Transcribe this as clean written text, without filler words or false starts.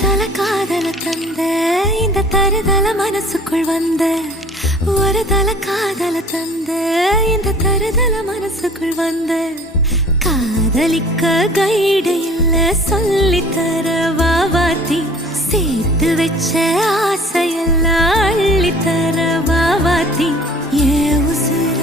தருதல காதல தந்த இந்த தருதல மனசுக்குள் வந்த ஒரு தல காதல தந்த இந்த தருதல மனசுக்குள் வந்த காதலிக்க கைடு இல்ல சொல்லி தர வாவாத்தி சேர்த்து வச்ச ஆசையெல்லாம் அள்ளி தர வாவாத்தி ஏ உசுர